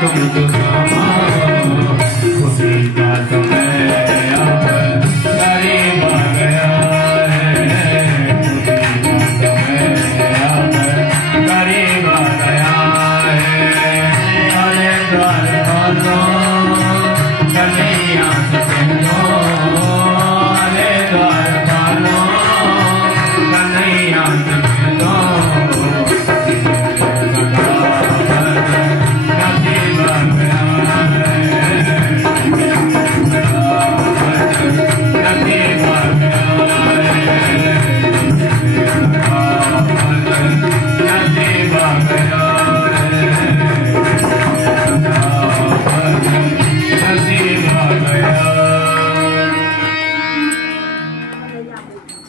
तुम सुदामा खुशी का समय अब करीब आ गया है, खुशी का समय अब करीब आ गया है। अरे द्वार खोलो कन्हैया से कह दो, अरे द्वार खोलो कन्हैया से कह दो,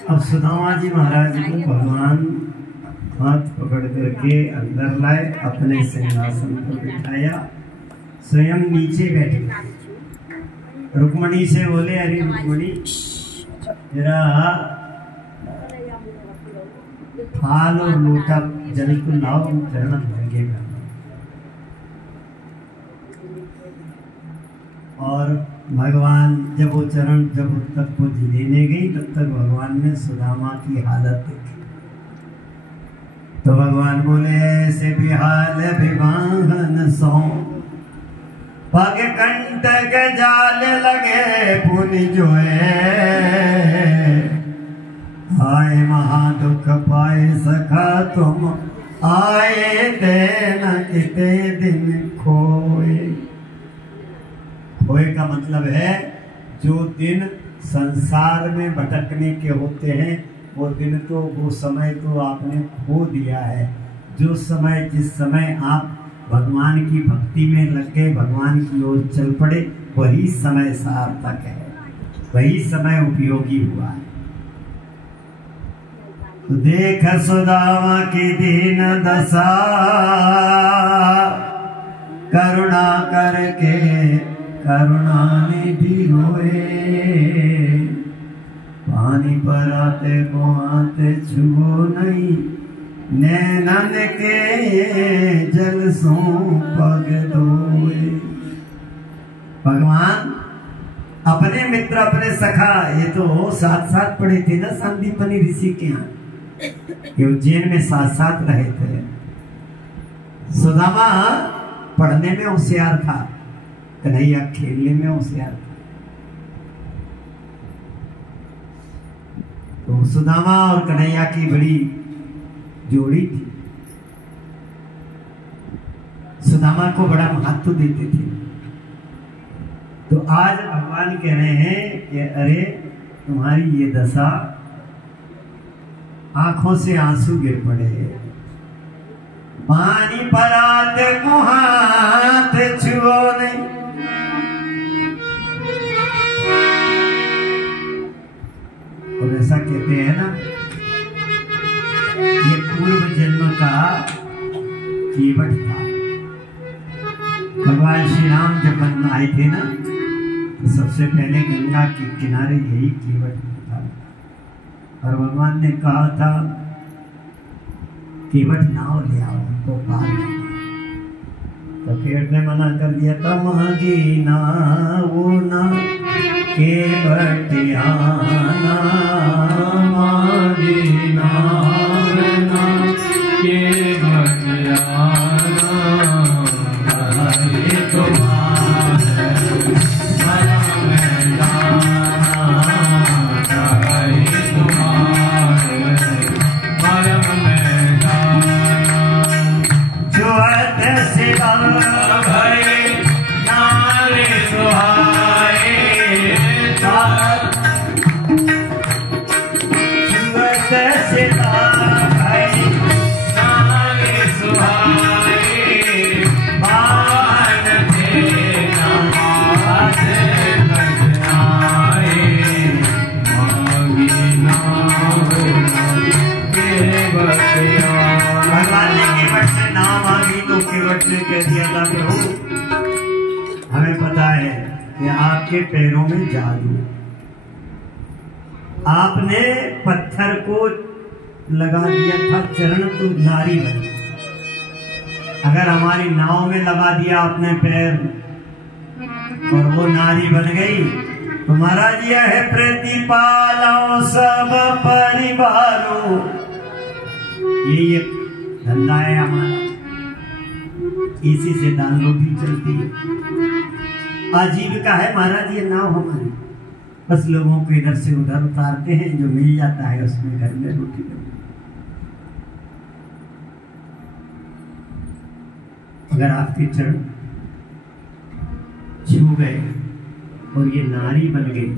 अब सुदामा जी महाराज को भगवान हाथ पकड़ करके अंदर लाए, अपने सिंहासन पर बिठाया, स्वयं नीचे बैठे। रुक्मणी से बोले, अरे रुक्मणी जरा थाल और लोटा जल को लाओ, चरण धोएंगे। और भगवान जब वो चरण जब तक वो लेने गई, तब तक भगवान ने सुदामा की हालत देखी। तो भगवान बोले, ऐसे बिहाल विवाहन सौ पग कंटक जाल लगे पुनि जोए, आए महादुख पाए सखा तुम आए ते न किते दिन खोए। खोए का मतलब है जो दिन संसार में भटकने के होते हैं, वो दिन तो वो समय तो आपने खो दिया है। जो समय जिस समय आप भगवान की भक्ति में लग गए, भगवान की ओर चल पड़े, वही समय सार्थक है, वही समय उपयोगी हुआ है। तो देख सुदामा की दीन दशा, करुणा करके करुणा निधि होए, पानी पर आते को आते छुओ नहीं, नैनन के जल सो पग धोए। भगवान अपने मित्र अपने सखा, ये तो साथ साथ पढ़े थे ना संदीपनी ऋषि के यहाँ, ये उज्जैन में साथ साथ रहे थे। सुदामा पढ़ने में होशियार था, कन्हैया खेलने में होशियार था। तो सुदामा और कन्हैया की बड़ी जोड़ी थी। सुदामा को बड़ा महत्व देते थे। तो आज भगवान कह रहे हैं कि अरे तुम्हारी ये दशा, आंखों से आंसू गिर पड़े, पानी पर आते को हाथ छुओ नहीं। और ऐसा कहते हैं ना, ये पूर्व जन्म का केवट था। भगवान श्री राम जब आए थे ना, तो सबसे पहले गंगा के किनारे यही केवट था, और भगवान ने कहा था केवट नाव ले आओ, उनको पार करना। तो केवट ने मना कर दिया था, मांगी ना वो ना केवट आना, मांगी ना केवट आना, हरे तुम्हारे भला में जाना, हरे तुम्हारे भला में जाना। जुअत सिवा भय नारे सुहाए, जुअत सिवा भय नारे सुहाए, बाण थे नमाज बजनाए, मांगी नाम केवट आना। भगवान ने केवट से नाम मांगी तो केवट ने कह दिया था प्रभु, हमें पता है कि आपके पैरों में जादू, आपने पत्थर को लगा दिया था चरण तो नारी बन, अगर हमारी नाव में लगा दिया अपने पैर और वो नारी बन गई तो महाराज यह है प्रतिपालो सब परिवारों, ये धंधा है हमारा, इसी से दाल रोटी चलती है, आजीविका है महाराज ये नाव हमारी। बस लोगों को इधर से उधर उतारते हैं, जो मिल जाता है उसमें घर में रोटी बनती। अगर आपके चरण छू गए और ये नारी बन गई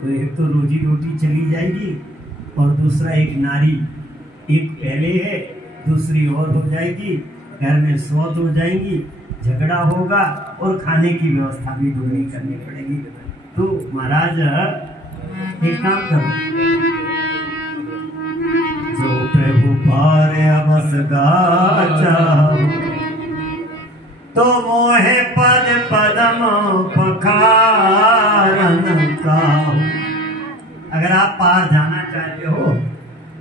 तो एक तो रोजी रोटी चली जाएगी और दूसरा एक नारी, एक पहले है दूसरी और हो जाएगी, घर में सौत हो जाएंगी, झगड़ा होगा और खाने की व्यवस्था भी दोनों करनी पड़ेगी। तो महाराज एक काम करो, जो प्रभु पार अवस गाचा तो मोहे पद पदम पखारन का। अगर आप पार जाना चाहते हो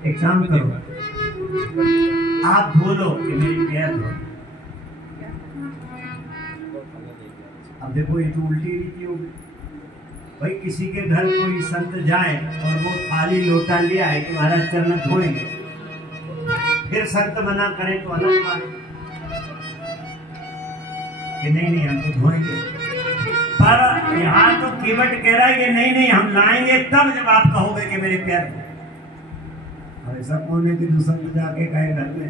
एक काम करो, आप बोलो कि मेरी पैर धो। अब देखो ये तो उल्टी रीति होगी भाई, किसी के घर कोई संत जाए और वो खाली लोटा ले आए कि महाराज चरण धोएंगे, फिर संत मना करे तो अलग बात कि नहीं हम तो धोएंगे। पर यहाँ तो केवट कह रहा है कि नहीं हम लाएंगे तब जब आप कहोगे कि मेरे पैर। और ऐसा कौन है कि जो संत जाके कहे घर में